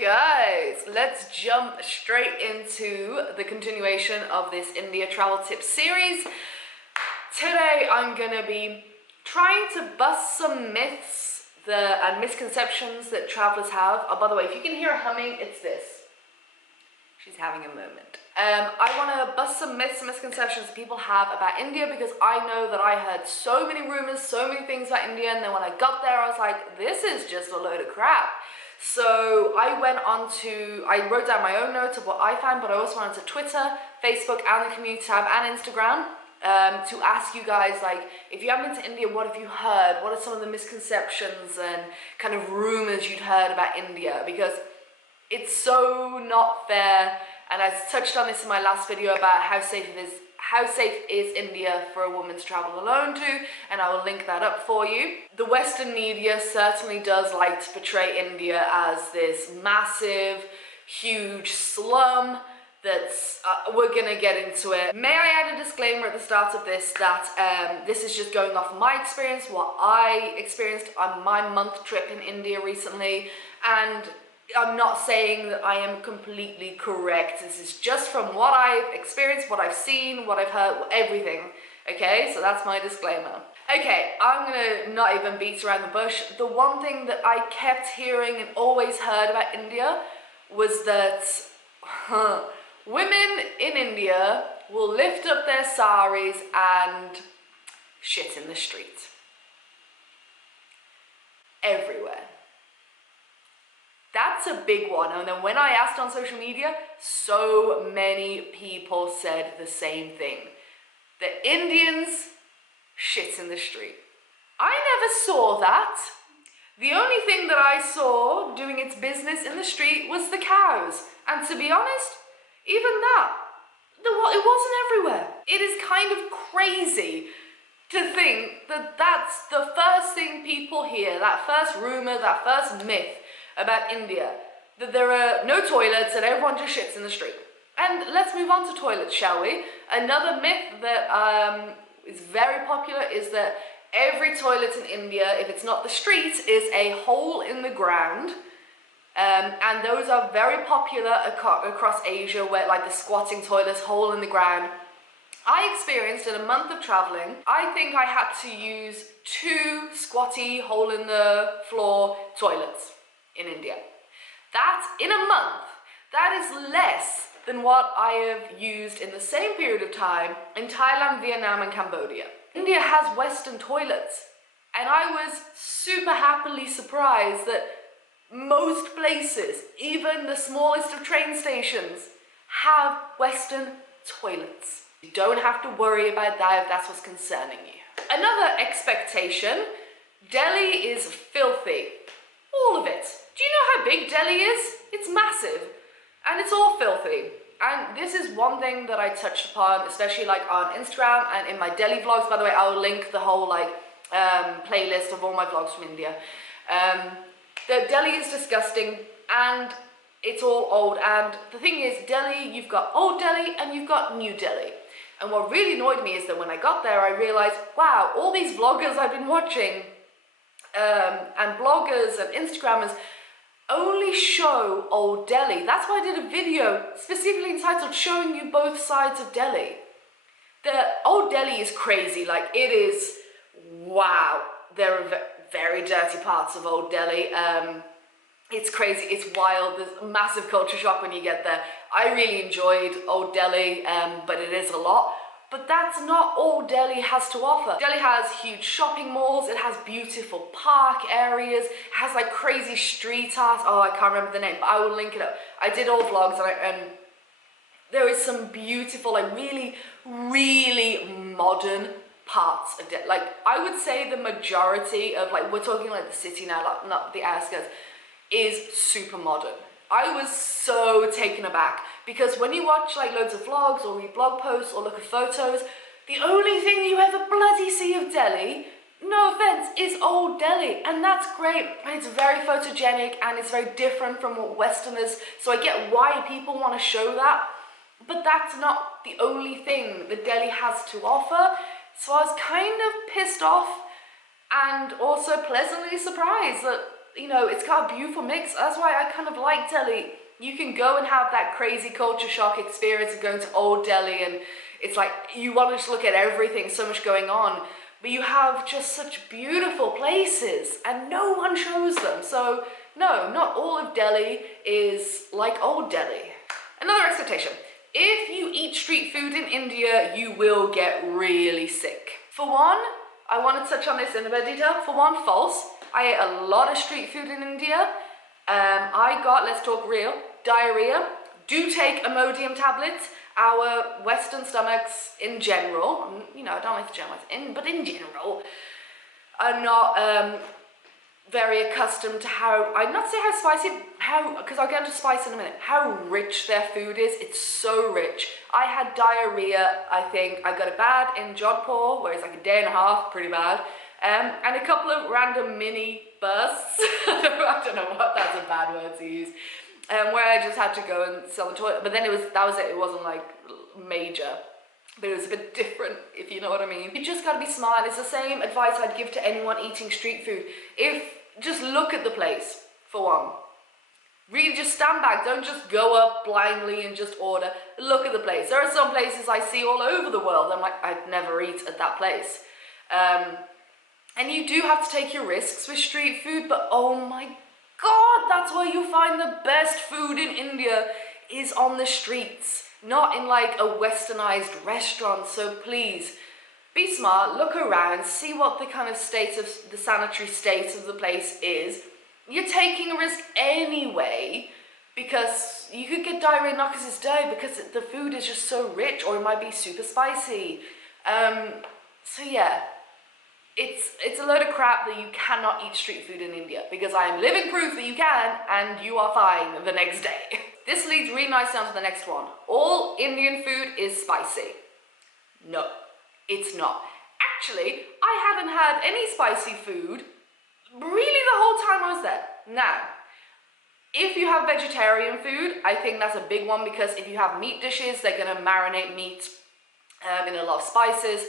Guys, let's jump straight into the continuation of this India travel tips series. Today I'm gonna be trying to bust some myths and misconceptions that travelers have. Oh, by the way, if you can hear her humming, it's this. She's having a moment. I want to bust some myths and misconceptions that people have about India, because I know that I heard so many rumors, so many things about India, and then when I got there I was like, this is just a load of crap. So I wrote down my own notes of what I found, but I also went onto Twitter, Facebook, and the community tab, and Instagram to ask you guys, like, if you haven't been to India, what have you heard? What are some of the misconceptions and kind of rumors you'd heard about India? Because it's so not fair, and I touched on this in my last video about how safe is India for a woman to travel alone to, and I will link that up for you. The Western media certainly does like to portray India as this massive, huge slum that's, we're gonna get into it. May I add a disclaimer at the start of this that this is just going off my experience, what I experienced on my month trip in India recently, and I'm not saying that I am completely correct. This is just from what I've experienced, what I've seen, what I've heard, everything. Okay, so that's my disclaimer. Okay, I'm gonna not even beat around the bush. The one thing that I kept hearing and always heard about India was that women in India will lift up their saris and shit in the street. Everywhere. That's a big one, and then when I asked on social media, so many people said the same thing. The Indians shit in the street. I never saw that. The only thing that I saw doing its business in the street was the cows, and to be honest, even that, it wasn't everywhere. It is kind of crazy to think that that's the first thing people hear, that first rumor, that first myth about India, that there are no toilets and everyone just shits in the street. And let's move on to toilets, shall we? Another myth that is very popular is that every toilet in India, if it's not the street, is a hole in the ground. And those are very popular across Asia, where like the squatting toilets, hole in the ground. I experienced in a month of traveling, I think I had to use 2 squatty, hole in the floor toilets in India. That, in a month, that is less than what I have used in the same period of time in Thailand, Vietnam, and Cambodia. India has Western toilets, and I was super happily surprised that most places, even the smallest of train stations, have Western toilets. You don't have to worry about that if that's what's concerning you. Another expectation, Delhi is filthy. All of it. Do you know how big Delhi is? It's massive, and it's all filthy. And this is one thing that I touched upon, especially like on Instagram and in my Delhi vlogs. By the way, I'll link the whole playlist of all my vlogs from India. The Delhi is disgusting, and it's all old. And the thing is, Delhi, you've got old Delhi and you've got new Delhi. And what really annoyed me is that when I got there, I realized, wow, all these vloggers I've been watching and bloggers and Instagrammers only show old Delhi. That's why I did a video specifically entitled showing you both sides of Delhi. The old Delhi is crazy, like it is, wow, there are very dirty parts of old Delhi. It's crazy, it's wild, there's a massive culture shock when you get there. I really enjoyed old Delhi, but it is a lot. But that's not all Delhi has to offer. Delhi has huge shopping malls, it has beautiful park areas, it has like crazy street art. Oh, I can't remember the name, but I will link it up. I did all vlogs, and there is some beautiful, like really, really modern parts of Delhi. Like, I would say the majority of, like, we're talking like the city now, like, not the outskirts, is super modern. I was so taken aback, because when you watch like loads of vlogs or read blog posts or look at photos, the only thing you ever bloody see of Delhi, no offense, is old Delhi, and that's great, and it's very photogenic and it's very different from what Westerners, so I get why people want to show that, but that's not the only thing that Delhi has to offer. So I was kind of pissed off and also pleasantly surprised that you know, it's got a beautiful mix. That's why I kind of like Delhi. You can go and have that crazy culture shock experience of going to old Delhi, and it's like you want to just look at everything, so much going on. But you have just such beautiful places and no one shows them. So no, not all of Delhi is like old Delhi. Another expectation. If you eat street food in India, you will get really sick. For one, I want to touch on this in a bit of detail. For one, false. I ate a lot of street food in India. I got, let's talk real, diarrhea. Do take Imodium tablets. Our Western stomachs in general, you know, I don't like the general, but in general, are not very accustomed to how, I'd not say how spicy, because I'll get into spice in a minute, how rich their food is. It's so rich. I had diarrhea, I think, I got it bad in Jodhpur, where it's like a day and a half, pretty bad, and a couple of random mini bursts. I don't know what, that's a bad word to use. Where I just had to go and sit on the toilet, but then that was it. It wasn't like major, but it was a bit different, if you know what I mean. You just gotta be smart. It's the same advice I'd give to anyone eating street food. Just look at the place, for one. Really just stand back, don't just go up blindly and just order. Look at the place. There are some places I see all over the world, I'm like, I'd never eat at that place. And you do have to take your risks with street food, but oh my God, that's where you find the best food in India, is on the streets, not in like a westernized restaurant. So please, be smart, look around, see what the kind of the sanitary state of the place is. You're taking a risk anyway, because you could get diarrhea not because it's dirty, because the food is just so rich, or it might be super spicy. So yeah. It's a load of crap that you cannot eat street food in India, because I am living proof that you can, and you are fine the next day. This leads really nicely on to the next one. All Indian food is spicy. No, it's not. Actually, I haven't had any spicy food really the whole time I was there. Now, if you have vegetarian food, I think that's a big one, because if you have meat dishes, they're gonna marinate meat in a lot of spices.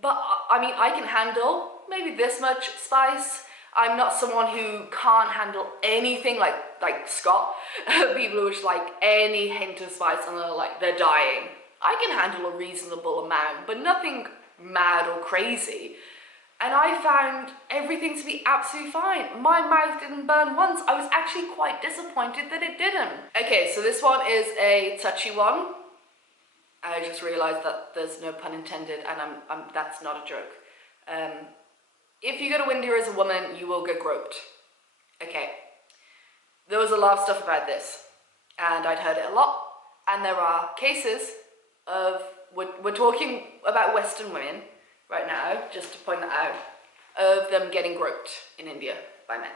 But I mean, I can handle maybe this much spice. I'm not someone who can't handle anything like Scott. People who just like any hint of spice and they're dying. I can handle a reasonable amount, but nothing mad or crazy. And I found everything to be absolutely fine. My mouth didn't burn once. I was actually quite disappointed that it didn't. Okay, so this one is a touchy one. I just realized that there's no pun intended, and that's not a joke. If you go to India as a woman, you will get groped. Okay. There was a lot of stuff about this, and I'd heard it a lot, and there are cases of, we're talking about Western women right now, just to point that out, of them getting groped in India by men.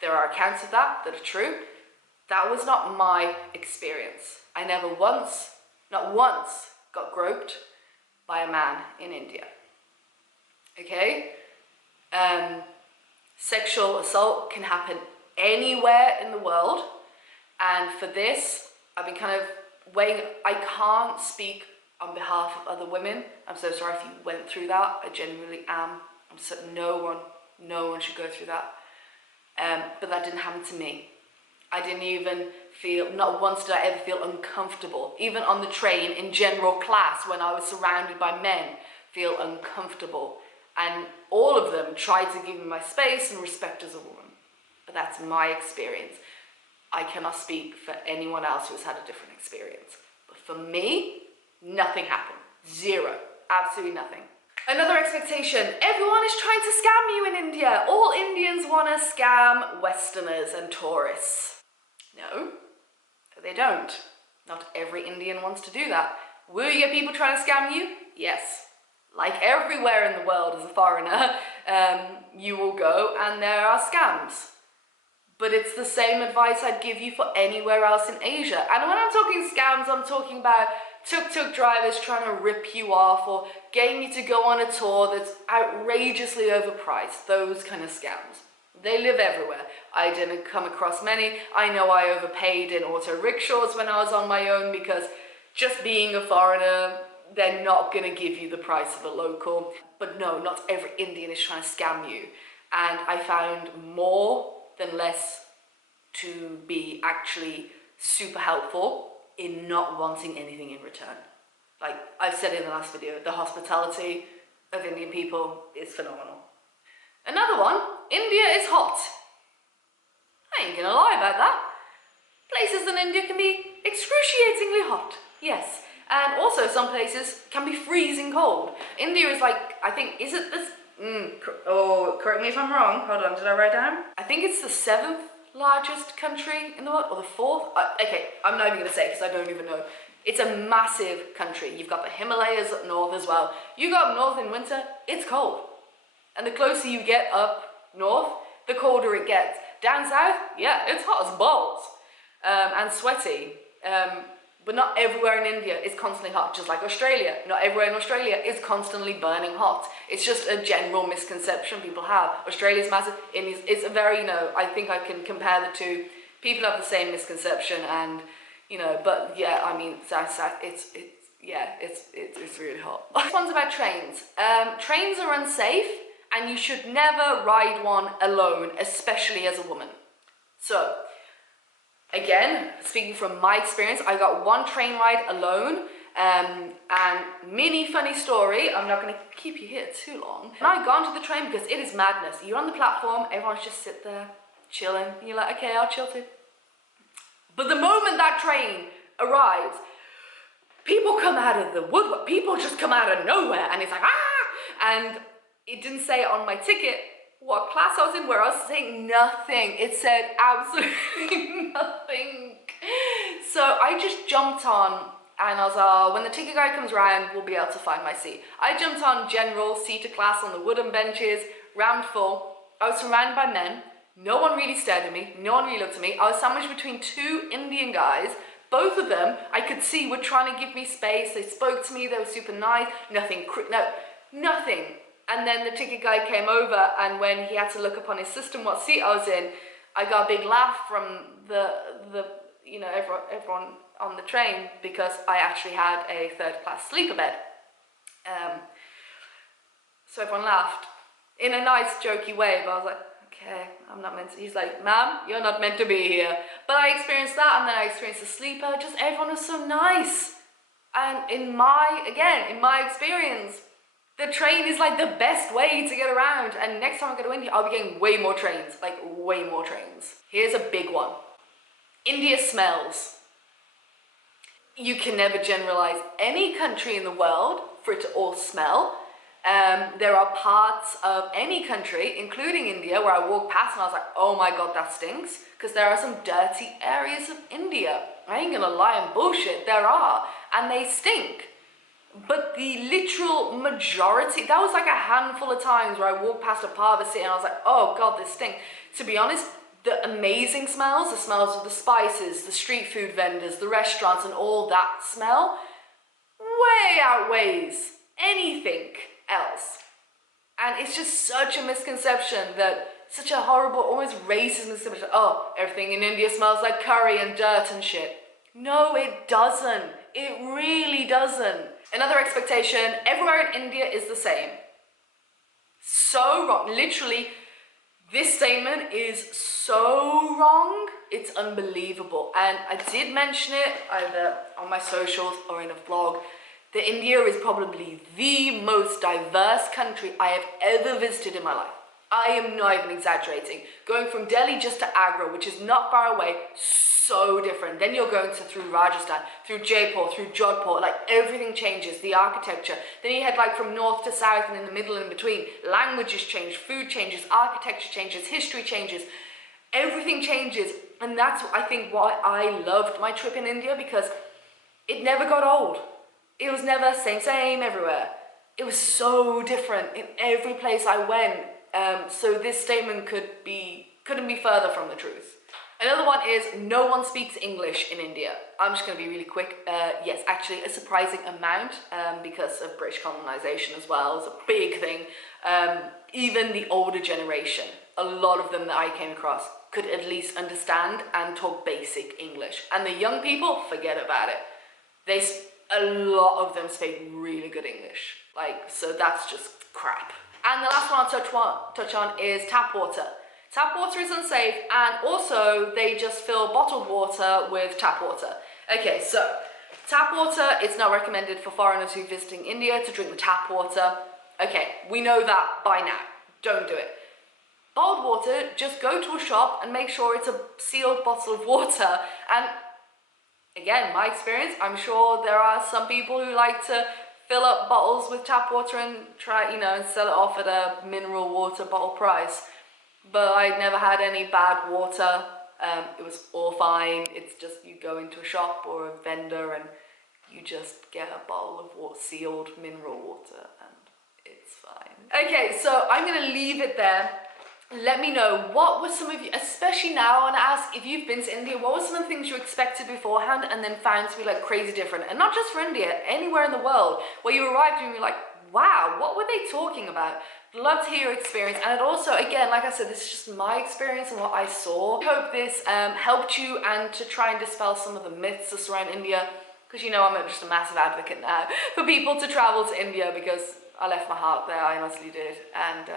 There are accounts of that are true. That was not my experience. I never once, not once, got groped by a man in India. Okay? Sexual assault can happen anywhere in the world, and for this, I've been kind of weighing, I can't speak on behalf of other women. I'm so sorry if you went through that. I genuinely am. I'm so, no one should go through that. But that didn't happen to me. I didn't even feel, not once did I ever feel uncomfortable. Even on the train, in general class, when I was surrounded by men, feel uncomfortable. And all of them tried to give me my space and respect as a woman. But that's my experience. I cannot speak for anyone else who's had a different experience. But for me, nothing happened. Zero. Absolutely nothing. Another expectation. Everyone is trying to scam you in India. All Indians want to scam Westerners and tourists. No, they don't. Not every Indian wants to do that. Will you get people trying to scam you? Yes. Like everywhere in the world as a foreigner, you will go and there are scams. But it's the same advice I'd give you for anywhere else in Asia. And when I'm talking scams, I'm talking about tuk-tuk drivers trying to rip you off or getting you to go on a tour that's outrageously overpriced. Those kind of scams. They live everywhere. I didn't come across many. I know I overpaid in auto rickshaws when I was on my own because just being a foreigner, they're not going to give you the price of a local. But no, not every Indian is trying to scam you. and I found more than less to be actually super helpful in not wanting anything in return. Like I've said in the last video, the hospitality of Indian people is phenomenal. Another one, India is hot. I ain't gonna lie about that. Places in India can be excruciatingly hot, yes. And also some places can be freezing cold. India is like, I think, is it this? Correct me if I'm wrong. Hold on, did I write down? I think it's the 7th largest country in the world, or the 4th. Okay, I'm not even gonna say because I don't even know. It's a massive country. You've got the Himalayas up north as well. You go up north in winter, it's cold. And the closer you get up north, the colder it gets. Down south, yeah, it's hot as balls. And sweaty. But not everywhere in India is constantly hot, just like Australia. Not everywhere in Australia is constantly burning hot. It's just a general misconception people have. Australia's massive, it's a very, you know, I think I can compare the two. People have the same misconception and, you know, but yeah, I mean, it's really hot. This one's about trains. Trains are unsafe and you should never ride one alone, especially as a woman. So, again, speaking from my experience, I got one train ride alone, and mini funny story, I'm not going to keep you here too long. And I got onto the train because it is madness. You're on the platform, everyone's just sit there, chilling, and you're like, okay, I'll chill too. But the moment that train arrives, people come out of the woodwork, people just come out of nowhere, and it's like, ah! And it didn't say it on my ticket what class I was in, where I was saying nothing. It said absolutely nothing. So I just jumped on and I was like, oh, when the ticket guy comes around, we'll be able to find my seat. I jumped on general seated class on the wooden benches, rammed full. I was surrounded by men. No one really stared at me. No one really looked at me. I was sandwiched between 2 Indian guys. Both of them, I could see, were trying to give me space. They spoke to me. They were super nice. Nothing. And then the ticket guy came over, and when he had to look up on his system what seat I was in, I got a big laugh from the you know, everyone on the train, because I actually had a 3rd class sleeper bed. So everyone laughed in a nice jokey way, but I was like, okay, I'm not meant to. He's like, ma'am, you're not meant to be here. But I experienced that, and then I experienced the sleeper. Just everyone was so nice. And in my experience, the train is like the best way to get around, and next time I go to India, I'll be getting way more trains, like way more trains. Here's a big one. India smells. You can never generalize any country in the world for it to all smell. There are parts of any country, including India, where I walk past and I was like, oh my god, that stinks, because there are some dirty areas of India. I ain't gonna lie and bullshit, there are, and they stink. But the literal majority, that was like a handful of times where I walked past a part of the city and I was like, oh god, this stinks. To be honest, the amazing smells, the smells of the spices, the street food vendors, the restaurants, and all that smell way outweighs anything else. And it's just such a misconception, that such a horrible, almost racist misconception. Oh, everything in India smells like curry and dirt and shit. No, it doesn't. It really doesn't. Another expectation, everywhere in India is the same. So wrong. Literally, this statement is so wrong, it's unbelievable. And I did mention it either on my socials or in a vlog, that India is probably the most diverse country I have ever visited in my life. I am not even exaggerating. Going from Delhi just to Agra, which is not far away, so different. Then you're going through Rajasthan, through Jaipur, through Jodhpur, like everything changes, the architecture. Then you head like from north to south and in the middle and in between. Languages change, food changes, architecture changes, history changes, everything changes. And that's, I think, why I loved my trip in India, because it never got old. It was never same everywhere. It was so different in every place I went. So this statement couldn't be further from the truth. Another one is no one speaks English in India. I'm just going to be really quick. Yes, actually a surprising amount, because of British colonization as well. It's a big thing. Even the older generation, a lot of them that I came across, could at least understand and talk basic English. And the young people, forget about it. A lot of them speak really good English. Like, so that's just crap. And the last one I'll touch on is tap water. Tap water is unsafe, and also they just fill bottled water with tap water. Okay, so tap water, it's not recommended for foreigners who are visiting India to drink the tap water. Okay, we know that by now. Don't do it. Bottled water, just go to a shop and make sure it's a sealed bottle of water. And again, my experience, I'm sure there are some people who like to fill up bottles with tap water and try, you know, and sell it off at a mineral water bottle price. But I never had any bad water. It was all fine. It's just you go into a shop or a vendor and you just get a bottle of water, sealed mineral water, and it's fine. Okay, so I'm gonna leave it there. Let me know, what were some of you, especially now, I want to ask if you've been to India, what were some of the things you expected beforehand and then found to be like crazy different? And not just for India, anywhere in the world, where you arrived and you're like, wow, what were they talking about? Love to hear your experience. And it also, again, like I said, this is just my experience and what I saw. I hope this helped you and to try and dispel some of the myths that surround India, because you know I'm just a massive advocate now for people to travel to India, because I left my heart there, I honestly did, and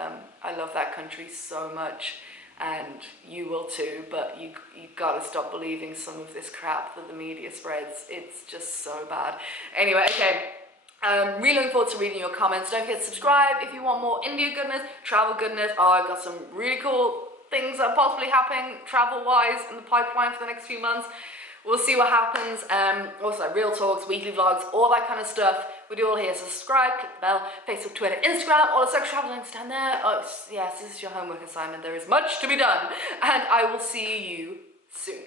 I love that country so much, and you will too, but you gotta stop believing some of this crap that the media spreads. It's just so bad. Anyway, okay, really looking forward to reading your comments. Don't forget to subscribe if you want more India goodness, travel goodness. Oh, I've got some really cool things that are possibly happening travel-wise in the pipeline for the next few months. We'll see what happens. Also, real talks, weekly vlogs, all that kind of stuff. We do all here. So subscribe, click the bell, Facebook, Twitter, Instagram, all the social travel links down there. Oh, yes, this is your homework assignment. There is much to be done. And I will see you soon.